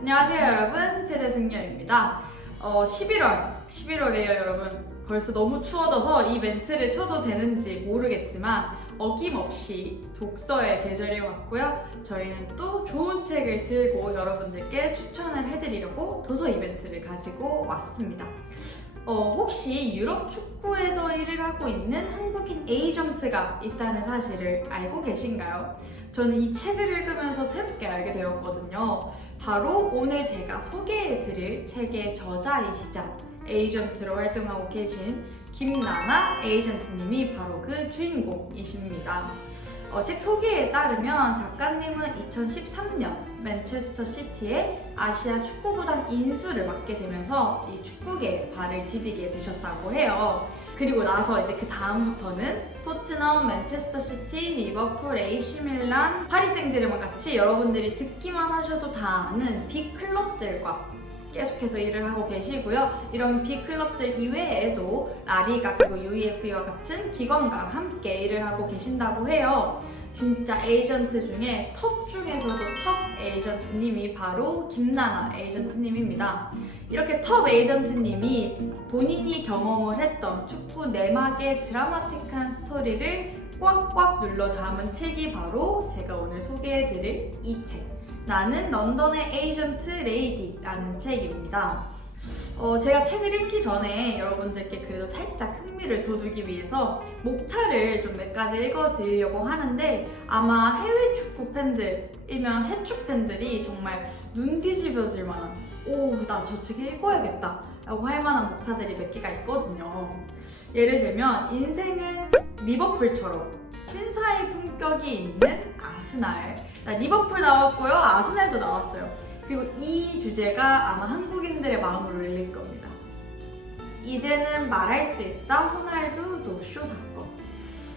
안녕하세요 여러분. 최대승녀입니다. 어, 11월 11월이에요 여러분. 벌써 너무 추워져서 이 멘트를 쳐도 되는지 모르겠지만 어김없이 독서의 계절이 왔고요. 저희는 또 좋은 책을 들고 여러분들께 추천을 해드리려고 도서 이벤트를 가지고 왔습니다. 어, 혹시 유럽 축구에서 일을 하고 있는 한국인 에이전트가 있다는 사실을 알고 계신가요? 저는 이 책을 읽으면서 새롭게 알게 되었거든요. 바로 오늘 제가 소개해드릴 책의 저자이시자 에이전트로 활동하고 계신 김나나 에이전트님이 바로 그 주인공이십니다. 어, 책 소개에 따르면 작가님은 2013년 맨체스터 시티의 아시아 축구구단 인수를 맡게 되면서 이 축구계에 발을 디디게 되셨다고 해요. 그리고 나서 이제 그 다음부터는 토트넘, 맨체스터 시티, 리버풀, AC 밀란, 파리 생제르맹 같이 여러분들이 듣기만 하셔도 다 아는 빅 클럽들과 계속해서 일을 하고 계시고요. 이런 빅 클럽들 이외에도 라리가 그리고 UEF와 같은 기관과 함께 일을 하고 계신다고 해요. 진짜 에이전트 중에 톱 중에서도 톱 에이전트님이 바로 김나나 에이전트님입니다. 이렇게 톱 에이전트님이 본인이 경험을 했던 축구 내막의 드라마틱한 스토리를 꽉꽉 눌러 담은 책이 바로 제가 오늘 소개해드릴 이 책. 나는 런던의 에이전트 레이디라는 책입니다. 어, 제가 책을 읽기 전에 여러분들께 그래도 살짝 흥미를 돋우기 위해서 목차를 좀 몇 가지 읽어드리려고 하는데 아마 해외 축구 팬들이면 해축 팬들이 정말 눈 뒤집어질 만한 오, 나 저 책 읽어야겠다 라고 할 만한 목차들이 몇 개가 있거든요. 예를 들면 인생은 리버풀처럼 신사의 품격이 있는 아스날 자, 리버풀 나왔고요. 아스날도 나왔어요. 그리고 이 주제가 아마 한국인들의 마음을 울릴 겁니다. 이제는 말할 수 있다 호날두 노쇼 사건.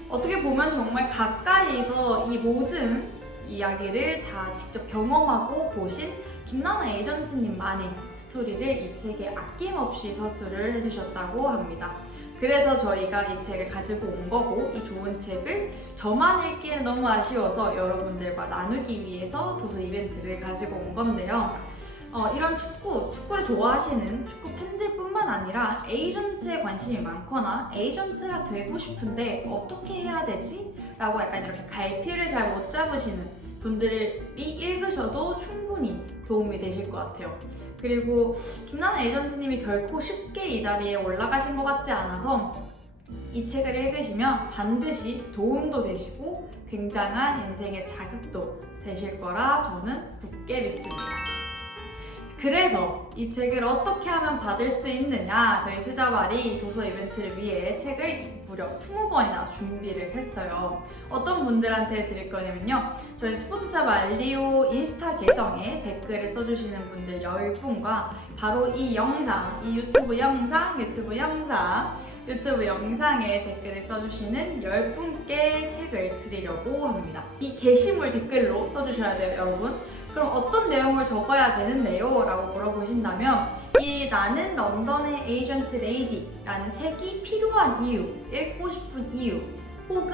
어떻게 보면 정말 가까이서 이 모든 이야기를 다 직접 경험하고 보신 김나나 에이전트님만의 스토리를 이 책에 아낌없이 서술을 해주셨다고 합니다. 그래서 저희가 이 책을 가지고 온 거고 이 좋은 책을 저만 읽기는 너무 아쉬워서 여러분들과 나누기 위해서 도서 이벤트를 가지고 온 건데요. 어, 이런 축구, 축구를 좋아하시는 축구 팬들뿐만 아니라 에이전트에 관심이 많거나 에이전트가 되고 싶은데 어떻게 해야 되지? 라고 약간 이렇게 갈피를 잘 못 잡으시는 분들이 읽으셔도 충분히 도움이 되실 것 같아요. 그리고 김나나 에이전트님이 결코 쉽게 이 자리에 올라가신 것 같지 않아서 이 책을 읽으시면 반드시 도움도 되시고 굉장한 인생의 자극도 되실 거라 저는 굳게 믿습니다. 그래서 이 책을 어떻게 하면 받을 수 있느냐? 저희 스자발이 도서 이벤트를 위해 책을 무려 20권이나 준비를 했어요. 어떤 분들한테 드릴 거냐면요. 저희 스포츠샵 알리오 인스타 계정에 댓글을 써주시는 분들 10분과 바로 이 영상 이 유튜브 영상 유튜브 영상 유튜브 영상에 댓글을 써주시는 10분께 책을 드리려고 합니다. 이 게시물 댓글로 써주셔야 돼요 여러분 그럼 어떤 내용을 적어야 되는데요? 라고 물어보신다면 이 나는 런던의 에이전트 레이디라는 책이 필요한 이유, 읽고 싶은 이유 혹은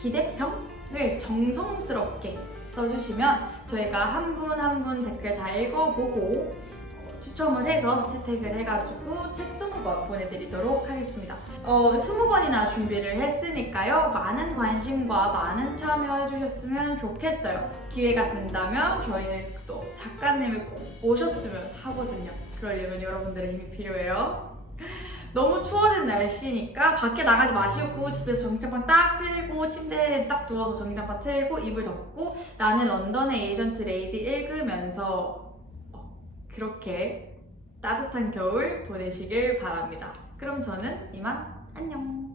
기대평을 정성스럽게 써주시면 저희가 한 분 한 분 댓글 다 읽어보고 어, 추첨을 해서 채택을 해가지고 책 20권 보내드리도록 하겠습니다. 어, 20권이나 준비를 했으니까요. 많은 관심과 많은 참여해주셨으면 좋겠어요. 기회가 된다면 저희는 또 작가님을 꼭 모셨으면 하거든요. 그러려면 여러분들의 힘이 필요해요. 너무 추워진 날씨니까 밖에 나가지 마시고 집에서 전기장판 딱 틀고 침대에 딱 누워서 전기장판 틀고 이불 덮고 나는 런던의 에이전트 레이디 읽으면서 어, 그렇게 따뜻한 겨울 보내시길 바랍니다. 그럼 저는 이만 안녕.